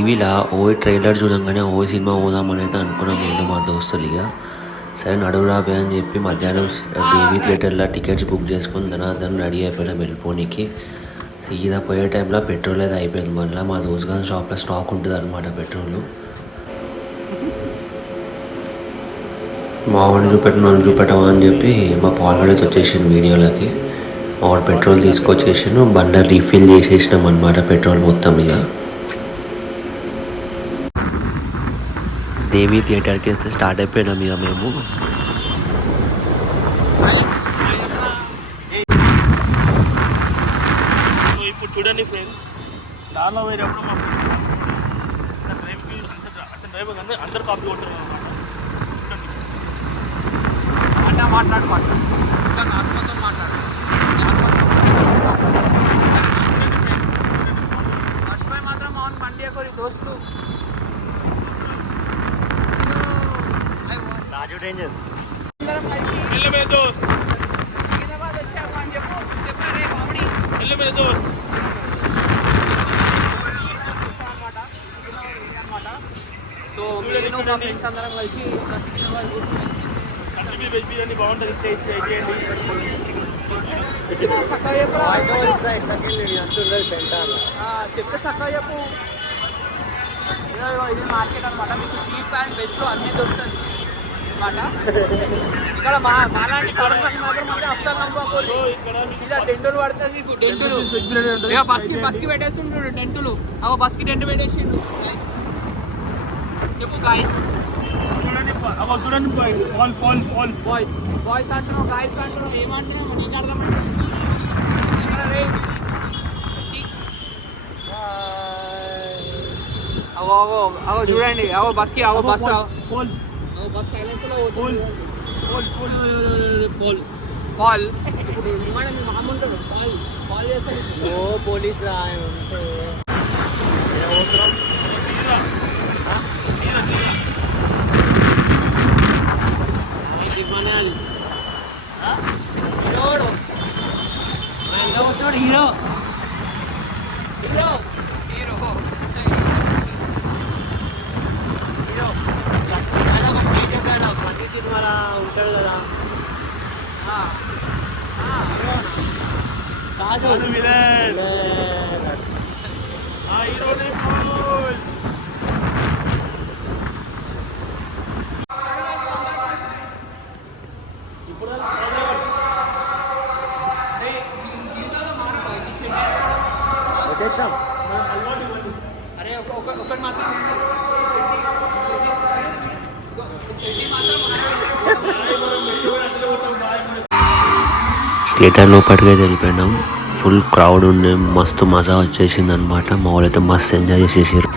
టీవీలో ట్రైలర్ చూడంగానే సినిమా పోదామని అయితే అనుకున్నాం నేను మా దోస్తులు. ఇక సరే నడువు రాబే అని చెప్పి మధ్యాహ్నం దేవి థియేటర్లో టికెట్స్ బుక్ చేసుకుని దాని రెడీ అయిపోయినాం వెళ్ళిపోనీకి. సీదా పోయే టైంలో పెట్రోల్ అయితే అయిపోయింది. మళ్ళీ మా దోస్తు గారి షాప్లో స్టాక్ ఉంటుంది అనమాట పెట్రోల్. మా వాడిని నన్ను చూపెట్టమా అని చెప్పి మా పాల్గొడైతే వచ్చేసాను వీడియోలకి. మా వాడు పెట్రోల్ తీసుకొచ్చేసాను, బండ రీఫిల్ చేసేసినాం అనమాట పెట్రోల్ మొత్తం. ఇక దేవి థియేటర్కి అయితే స్టార్ట్ అయిపోయినాం ఇక మేము. ఇప్పుడు చూడండి ఫ్రెండ్స్, దారిలో పోయేటప్పుడు మా డ్రైవర్ కానీ అందరు కాపీ కొట్టారు అనమాట. మాట్లాడు మర్చిపోయి మాత్రం అవును బండి కొరి దోస్తు రాజు డేంజర్ దోస్త్ వచ్చాము అని చెప్పారే కామెడీ దోస్త్ అనమాట. సో నేను మా ఫ్రెండ్స్ అందరం కలిసి సికింద్రాబాద్ వెజ్ బిర్యానీ బాగుంటుంది, టేస్ట్ చేయండి. చెప్తే చక్కగా చెప్పు, ఇది మార్కెట్ అనమాట. మీకు చీప్ అండ్ బెస్ట్ అన్నీ దొరుకుతుంది అనమాట. ఇక్కడ మాలాంటి కడప మాత్రం మళ్ళీ అస్సలు నమ్మకూడదు. ఇలా డెంటులు పడుతుంది, డెంటులు బస్కి పెట్టేస్తుంటాడు. డెంటులు బస్కి డెంటు పెట్టేసిండు. చెప్పు గాయస్, చూడండి బాయ్స్ అంటున్నావు, గాయస్ అంటున్నావు, ఏమంటున్నావు నీకు అర్థమైంది? చూడండి బస్కి బస్ సైలెన్స్ లో పాల్ ఇప్పుడు మామూలు పాల్ చేస్తాడు. పోలీస్ హీరో హీరో హీరో ప్రతి సినిమాలా ఉంటాడు కదా. కాదు అరే ఒకటి మాత్రం థియేటర్ లోపలికి వెళ్ళిపోయినాం. ఫుల్ క్రౌడ్ ఉండే, మస్తు మజా వచ్చేసింది అనమాట. మా వాళ్ళైతే మస్తు ఎంజాయ్ చేసేసారు.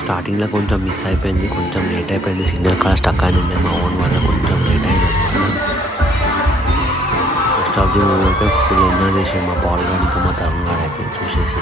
స్టార్టింగ్లో కొంచెం మిస్ అయిపోయింది, కొంచెం లేట్ అయిపోయింది. సిగ్నల్ కాడ స్టక్ అని ఉండే మా ఓన్ వల్ల కొంచెం లేట్ అయింది అనమాట. ఫస్ట్ ఆఫ్ ది మూవీ అయితే ఫుల్ ఎంజాయ్ చేసాం. మా పాల్ గారు ఇంకా మా తరుణ్ గారు అయితే చూసేసి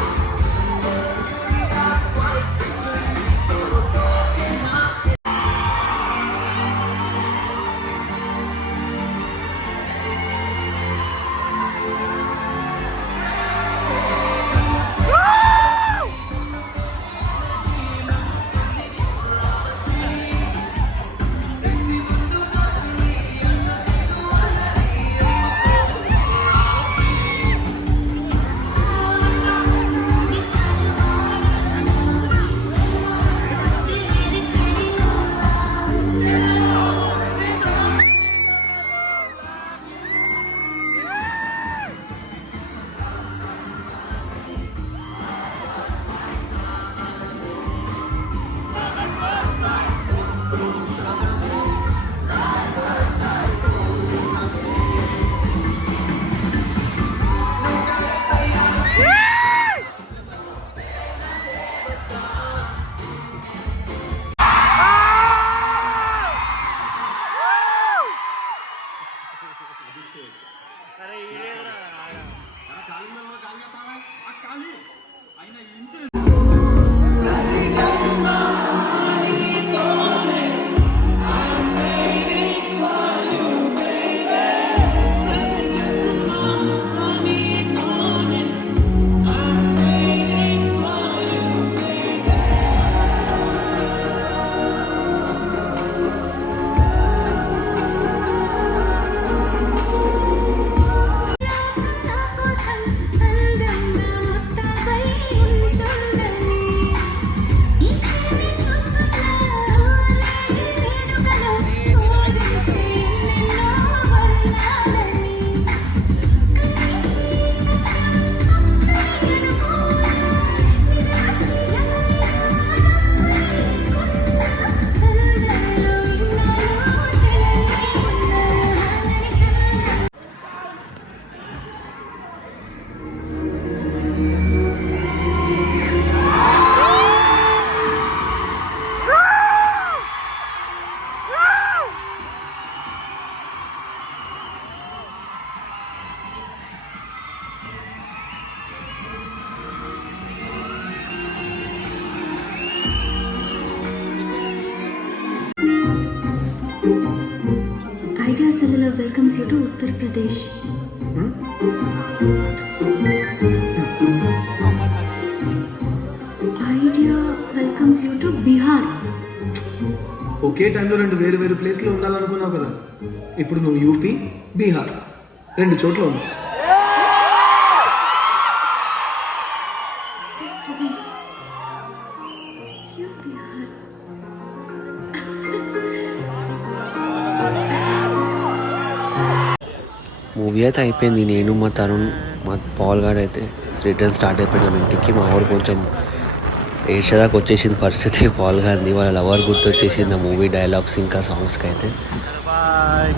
welcomes you to Uttar Pradesh. Idea welcomes you to Bihar. ఒకే టైంలో రెండు వేరు వేరు ప్లేస్లో ఉండాలనుకున్నావు కదా, ఇప్పుడు నువ్వు యూపీ బీహార్ రెండు చోట్ల ఉన్నావు. Pradesh. You Bihar. మూవీ అయితే అయిపోయింది. నేను మా తరుణ్ మా పాల్ గారు అయితే రిటర్న్ స్టార్ట్ అయిపోయినాం ఇంటికి. మా ఊరు కొంచెం ఏడ్చేదాకా వచ్చేసింది పరిస్థితి పాల్ గారిది. వాళ్ళ లవర్ గుర్తొచ్చేసింది ఆ మూవీ డైలాగ్స్ ఇంకా సాంగ్స్కి అయితే. బాయ్.